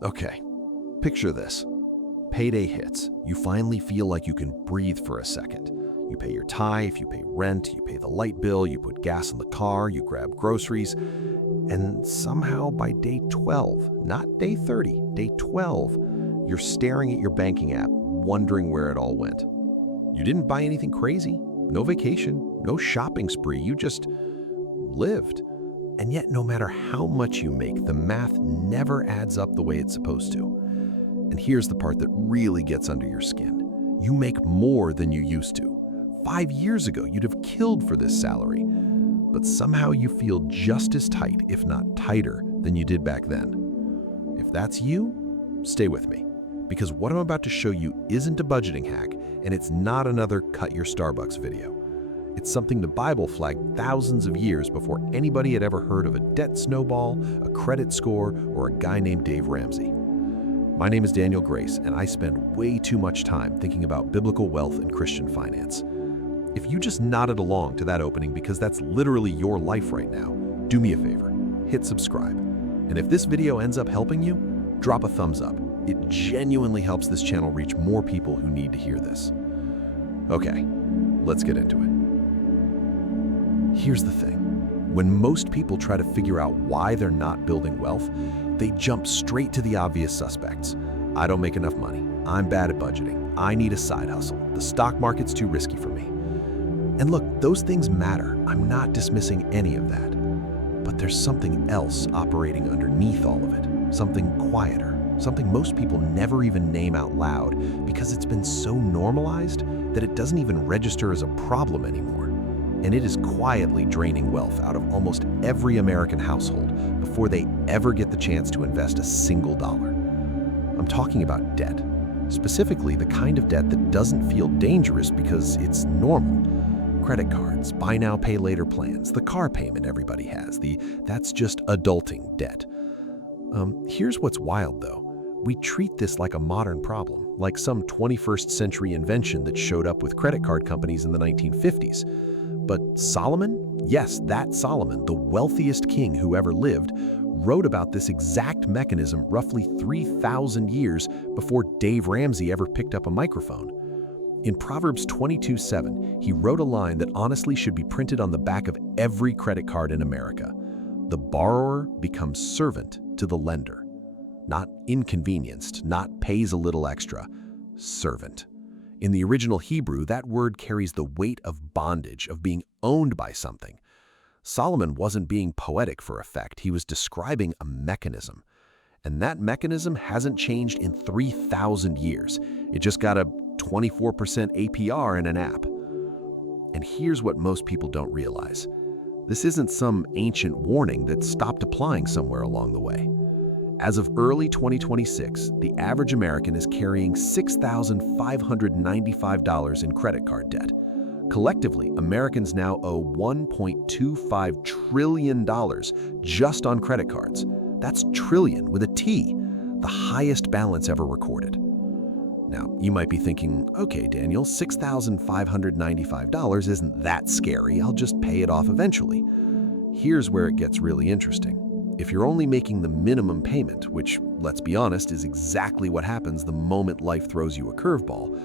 Okay, picture this. Payday hits. You finally feel like you can breathe for a second. You pay your tithe, you pay rent, you pay the light bill, you put gas in the car, you grab groceries, and somehow by day 12, not day 30, day 12, you're staring at your banking app, wondering where it all went. You didn't buy anything crazy, no vacation, no shopping spree, you just lived. And yet, no matter how much you make, the math never adds up the way it's supposed to. And here's the part that really gets under your skin. You make more than you used to. 5 years ago, you'd have killed for this salary. But somehow you feel just as tight, if not tighter, than you did back then. If that's you, stay with me. Because what I'm about to show you isn't a budgeting hack, and it's not another cut your Starbucks video. It's something the Bible flagged thousands of years before anybody had ever heard of a debt snowball, a credit score, or a guy named Dave Ramsey. My name is Daniel Grace, and I spend way too much time thinking about biblical wealth and Christian finance. If you just nodded along to that opening because that's literally your life right now, do me a favor, hit subscribe. And if this video ends up helping you, drop a thumbs up. It genuinely helps this channel reach more people who need to hear this. Okay, let's get into it. Here's the thing. When most people try to figure out why they're not building wealth, they jump straight to the obvious suspects. I don't make enough money. I'm bad at budgeting. I need a side hustle. The stock market's too risky for me. And look, those things matter. I'm not dismissing any of that. But there's something else operating underneath all of it. Something quieter. Something most people never even name out loud because it's been so normalized that it doesn't even register as a problem anymore. And it is quietly draining wealth out of almost every American household before they ever get the chance to invest a single dollar. I'm talking about debt, specifically the kind of debt that doesn't feel dangerous because it's normal. Credit cards, buy now, pay later plans, the car payment everybody has, that's just adulting debt. Here's what's wild though. We treat this like a modern problem, like some 21st century invention that showed up with credit card companies in the 1950s. But Solomon, yes, that Solomon, the wealthiest king who ever lived, wrote about this exact mechanism roughly 3,000 years before Dave Ramsey ever picked up a microphone. In Proverbs 22:7, he wrote a line that honestly should be printed on the back of every credit card in America. The borrower becomes servant to the lender. Not inconvenienced, not pays a little extra, servant. In the original Hebrew, that word carries the weight of bondage, of being owned by something. Solomon wasn't being poetic for effect, he was describing a mechanism. And that mechanism hasn't changed in 3,000 years. It just got a 24% APR in an app. And here's what most people don't realize. This isn't some ancient warning that stopped applying somewhere along the way. As of early 2026, the average American is carrying $6,595 in credit card debt. Collectively, Americans now owe $1.25 trillion just on credit cards. That's trillion with a T, the highest balance ever recorded. Now, you might be thinking, okay, Daniel, $6,595 isn't that scary. I'll just pay it off eventually. Here's where it gets really interesting. If you're only making the minimum payment, which, let's be honest, is exactly what happens the moment life throws you a curveball,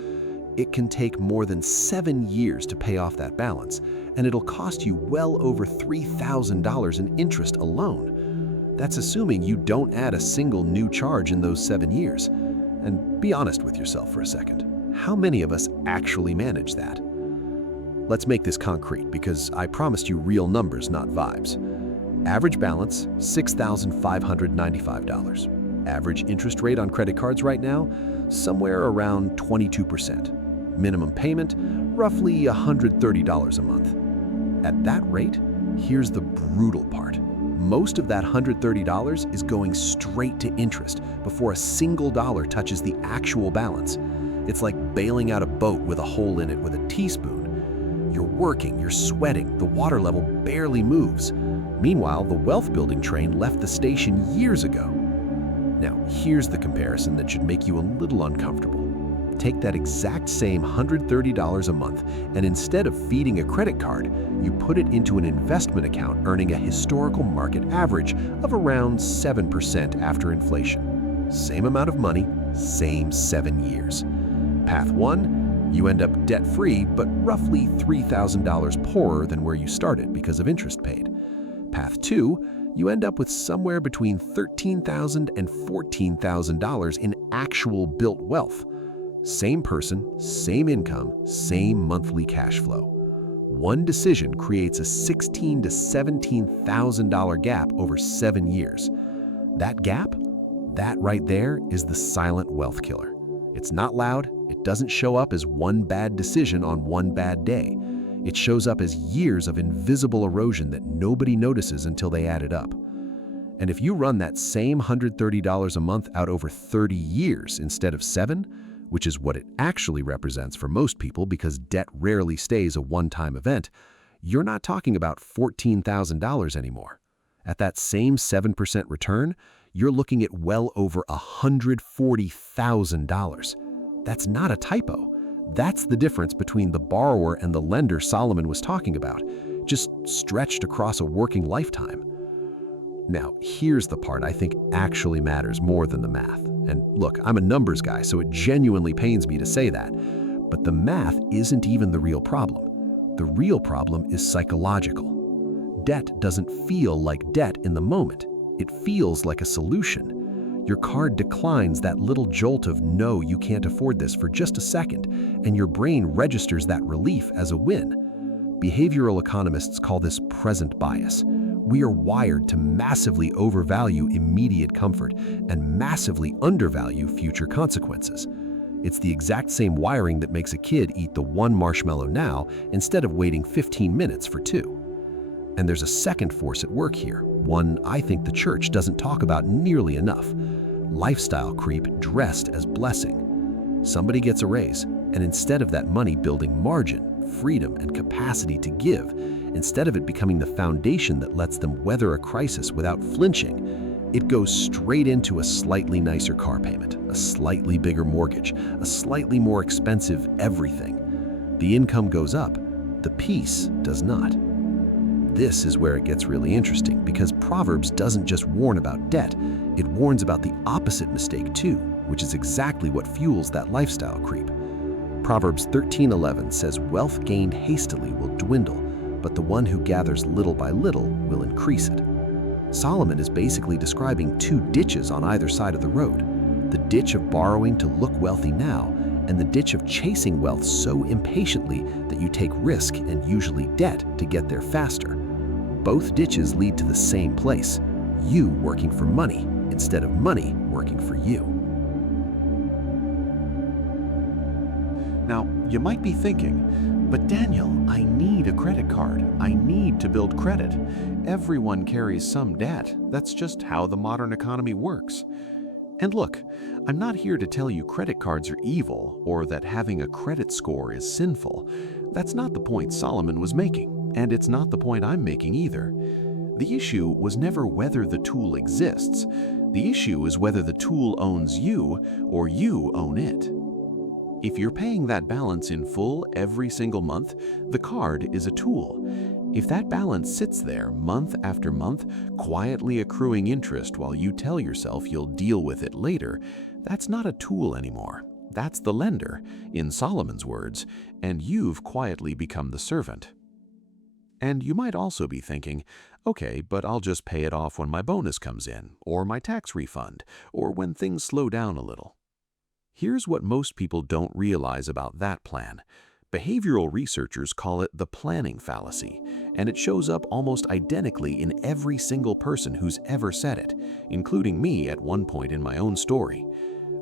it can take more than 7 years to pay off that balance, and it'll cost you well over $3,000 in interest alone. That's assuming you don't add a single new charge in those 7 years. And be honest with yourself for a second. How many of us actually manage that? Let's make this concrete because I promised you real numbers, not vibes. Average balance, $6,595. Average interest rate on credit cards right now, somewhere around 22%. Minimum payment, roughly $130 a month. At that rate, here's the brutal part. Most of that $130 is going straight to interest before a single dollar touches the actual balance. It's like bailing out a boat with a hole in it with a teaspoon. You're working, you're sweating, the water level barely moves. Meanwhile, the wealth-building train left the station years ago. Now, here's the comparison that should make you a little uncomfortable. Take that exact same $130 a month, and instead of feeding a credit card, you put it into an investment account earning a historical market average of around 7% after inflation. same amount of money, same 7 years. Path 1, you end up debt-free, but roughly $3,000 poorer than where you started because of interest paid. Path 2, you end up with somewhere between $13,000 and $14,000 in actual built wealth. Same person, same income, same monthly cash flow. One decision creates a $16,000 to $17,000 gap over 7 years. That gap, that right there is the silent wealth killer. It's not loud, it doesn't show up as one bad decision on one bad day. It shows up as years of invisible erosion that nobody notices until they add it up. And if you run that same $130 a month out over 30 years instead of 7, which is what it actually represents for most people because debt rarely stays a one-time event, you're not talking about $14,000 anymore. At that same 7% return, you're looking at well over $140,000. That's not a typo. That's the difference between the borrower and the lender Solomon was talking about, just stretched across a working lifetime. Now, here's the part I think actually matters more than the math. And look, I'm a numbers guy, so it genuinely pains me to say that. But the math isn't even the real problem. The real problem is psychological. Debt doesn't feel like debt in the moment. It feels like a solution. Your card declines that little jolt of no, you can't afford this for just a second, and your brain registers that relief as a win. Behavioral economists call this present bias. We are wired to massively overvalue immediate comfort and massively undervalue future consequences. It's the exact same wiring that makes a kid eat the one marshmallow now instead of waiting 15 minutes for 2. And there's a second force at work here, one I think the church doesn't talk about nearly enough. Lifestyle creep dressed as blessing. Somebody gets a raise, and instead of that money building margin, freedom, and capacity to give, instead of it becoming the foundation that lets them weather a crisis without flinching, it goes straight into a slightly nicer car payment, a slightly bigger mortgage, a slightly more expensive everything. The income goes up, the peace does not. This is where it gets really interesting because Proverbs doesn't just warn about debt, it warns about the opposite mistake too, which is exactly what fuels that lifestyle creep. Proverbs 13:11 says, "Wealth gained hastily will dwindle, but the one who gathers little by little will increase it." Solomon is basically describing 2 ditches on either side of the road. The ditch of borrowing to look wealthy now, and the ditch of chasing wealth so impatiently that you take risk and usually debt to get there faster. Both ditches lead to the same place, you working for money instead of money working for you. Now, you might be thinking, but Daniel, I need a credit card. I need to build credit. Everyone carries some debt. That's just how the modern economy works. And look, I'm not here to tell you credit cards are evil or that having a credit score is sinful. That's not the point Solomon was making, and it's not the point I'm making either. The issue was never whether the tool exists. The issue is whether the tool owns you or you own it. If you're paying that balance in full every single month, the card is a tool. If that balance sits there month after month, quietly accruing interest while you tell yourself you'll deal with it later, that's not a tool anymore. That's the lender, in Solomon's words, and you've quietly become the servant. And you might also be thinking, okay, but I'll just pay it off when my bonus comes in, or my tax refund, or when things slow down a little. Here's what most people don't realize about that plan. Behavioral researchers call it the planning fallacy, and it shows up almost identically in every single person who's ever said it, including me at one point in my own story.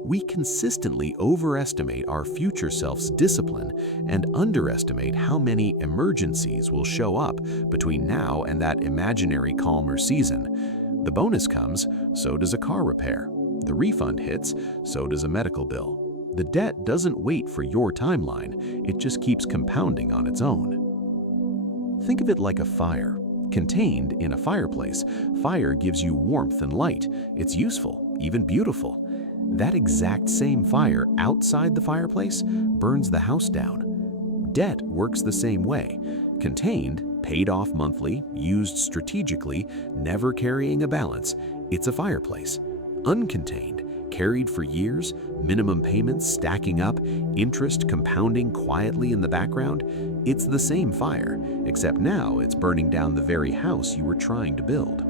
We consistently overestimate our future self's discipline and underestimate how many emergencies will show up between now and that imaginary calmer season. The bonus comes, so does a car repair. The refund hits, so does a medical bill. The debt doesn't wait for your timeline, it just keeps compounding on its own. Think of it like a fire. Contained in a fireplace, fire gives you warmth and light. It's useful, even beautiful. That exact same fire outside the fireplace burns the house down. Debt works the same way. Contained, paid off monthly, used strategically, never carrying a balance, it's a fireplace. Uncontained, carried for years, minimum payments stacking up, interest compounding quietly in the background, it's the same fire, except now it's burning down the very house you were trying to build.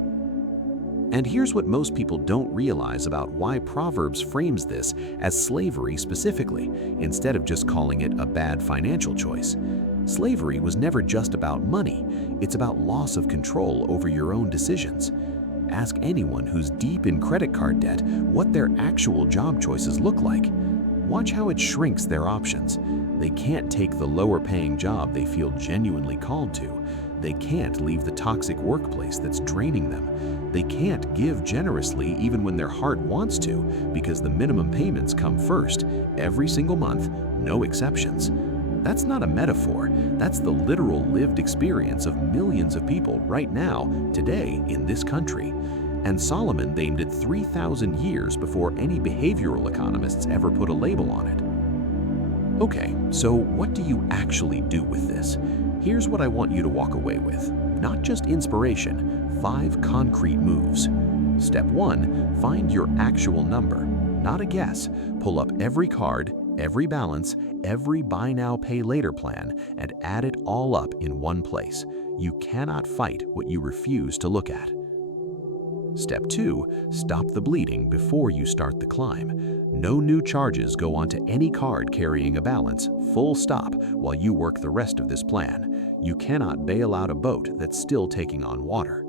And here's what most people don't realize about why Proverbs frames this as slavery specifically, instead of just calling it a bad financial choice. Slavery was never just about money, it's about loss of control over your own decisions. Ask anyone who's deep in credit card debt what their actual job choices look like. Watch how it shrinks their options. They can't take the lower-paying job they feel genuinely called to. They can't leave the toxic workplace that's draining them. They can't give generously even when their heart wants to, because the minimum payments come first, every single month, no exceptions. That's not a metaphor. That's the literal lived experience of millions of people right now, today, in this country. And Solomon named it 3,000 years before any behavioral economists ever put a label on it. Okay, so what do you actually do with this? Here's what I want you to walk away with. Not just inspiration, 5 concrete moves. Step 1, find your actual number, not a guess. Pull up every card, every balance, every buy now, pay later plan, and add it all up in one place. You cannot fight what you refuse to look at. Step 2, stop the bleeding before you start the climb. No new charges go onto any card carrying a balance, full stop, while you work the rest of this plan. You cannot bail out a boat that's still taking on water.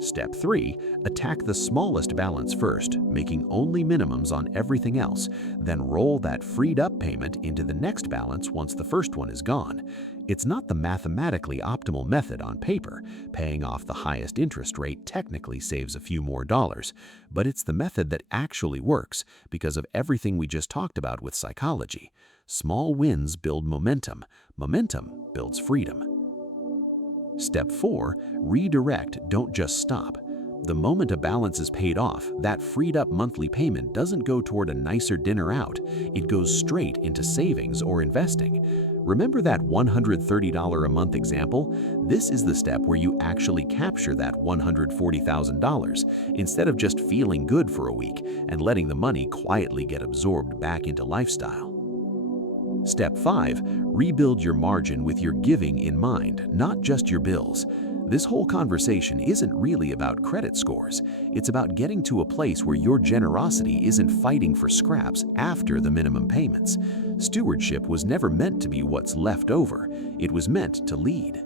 Step 3, attack the smallest balance first, making only minimums on everything else, then roll that freed up payment into the next balance once the first one is gone. It's not the mathematically optimal method on paper. Paying off the highest interest rate technically saves a few more dollars, but it's the method that actually works because of everything we just talked about with psychology. Small wins build momentum. Momentum builds freedom. Step 4, redirect, don't just stop. The moment a balance is paid off, that freed up monthly payment doesn't go toward a nicer dinner out. It goes straight into savings or investing. Remember that $130 a month example? This is the step where you actually capture that $140,000 instead of just feeling good for a week and letting the money quietly get absorbed back into lifestyle. Step 5, rebuild your margin with your giving in mind, not just your bills. This whole conversation isn't really about credit scores. It's about getting to a place where your generosity isn't fighting for scraps after the minimum payments. Stewardship was never meant to be what's left over. It was meant to lead.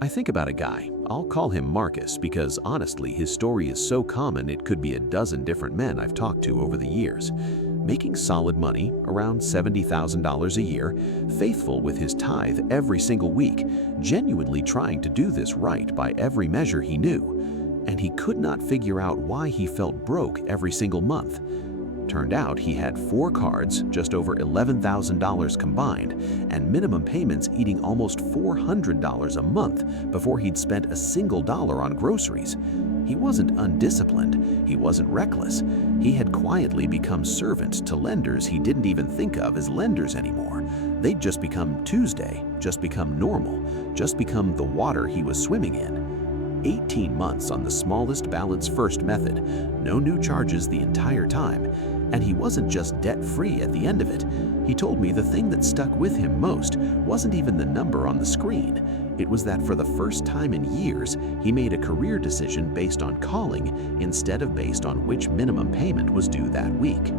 I think about a guy. I'll call him Marcus because honestly, his story is so common it could be a dozen different men I've talked to over the years. Making solid money, around $70,000 a year, faithful with his tithe every single week, genuinely trying to do this right by every measure he knew. And he could not figure out why he felt broke every single month. Turned out he had 4 cards, just over $11,000 combined, and minimum payments eating almost $400 a month before he'd spent a single dollar on groceries. He wasn't undisciplined, he wasn't reckless. He had quietly become servant to lenders he didn't even think of as lenders anymore. They'd just become Tuesday, just become normal, just become the water he was swimming in. 18 months on the smallest balance first method, no new charges the entire time, and he wasn't just debt-free at the end of it. He told me the thing that stuck with him most wasn't even the number on the screen. It was that for the first time in years, he made a career decision based on calling instead of based on which minimum payment was due that week.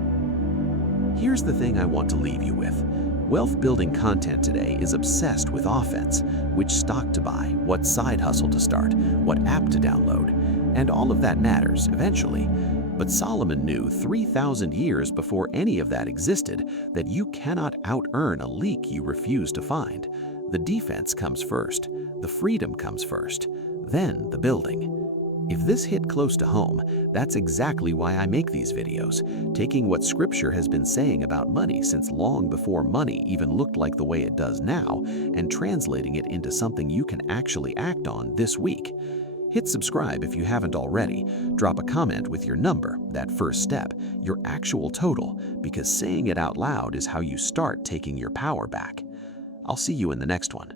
Here's the thing I want to leave you with. Wealth-building content today is obsessed with offense, which stock to buy, what side hustle to start, what app to download, and all of that matters eventually. But Solomon knew 3,000 years before any of that existed that you cannot out-earn a leak you refuse to find. The defense comes first, the freedom comes first, then the building. If this hit close to home, that's exactly why I make these videos, taking what Scripture has been saying about money since long before money even looked like the way it does now, and translating it into something you can actually act on this week. Hit subscribe if you haven't already. Drop a comment with your number, that first step, your actual total, because saying it out loud is how you start taking your power back. I'll see you in the next one.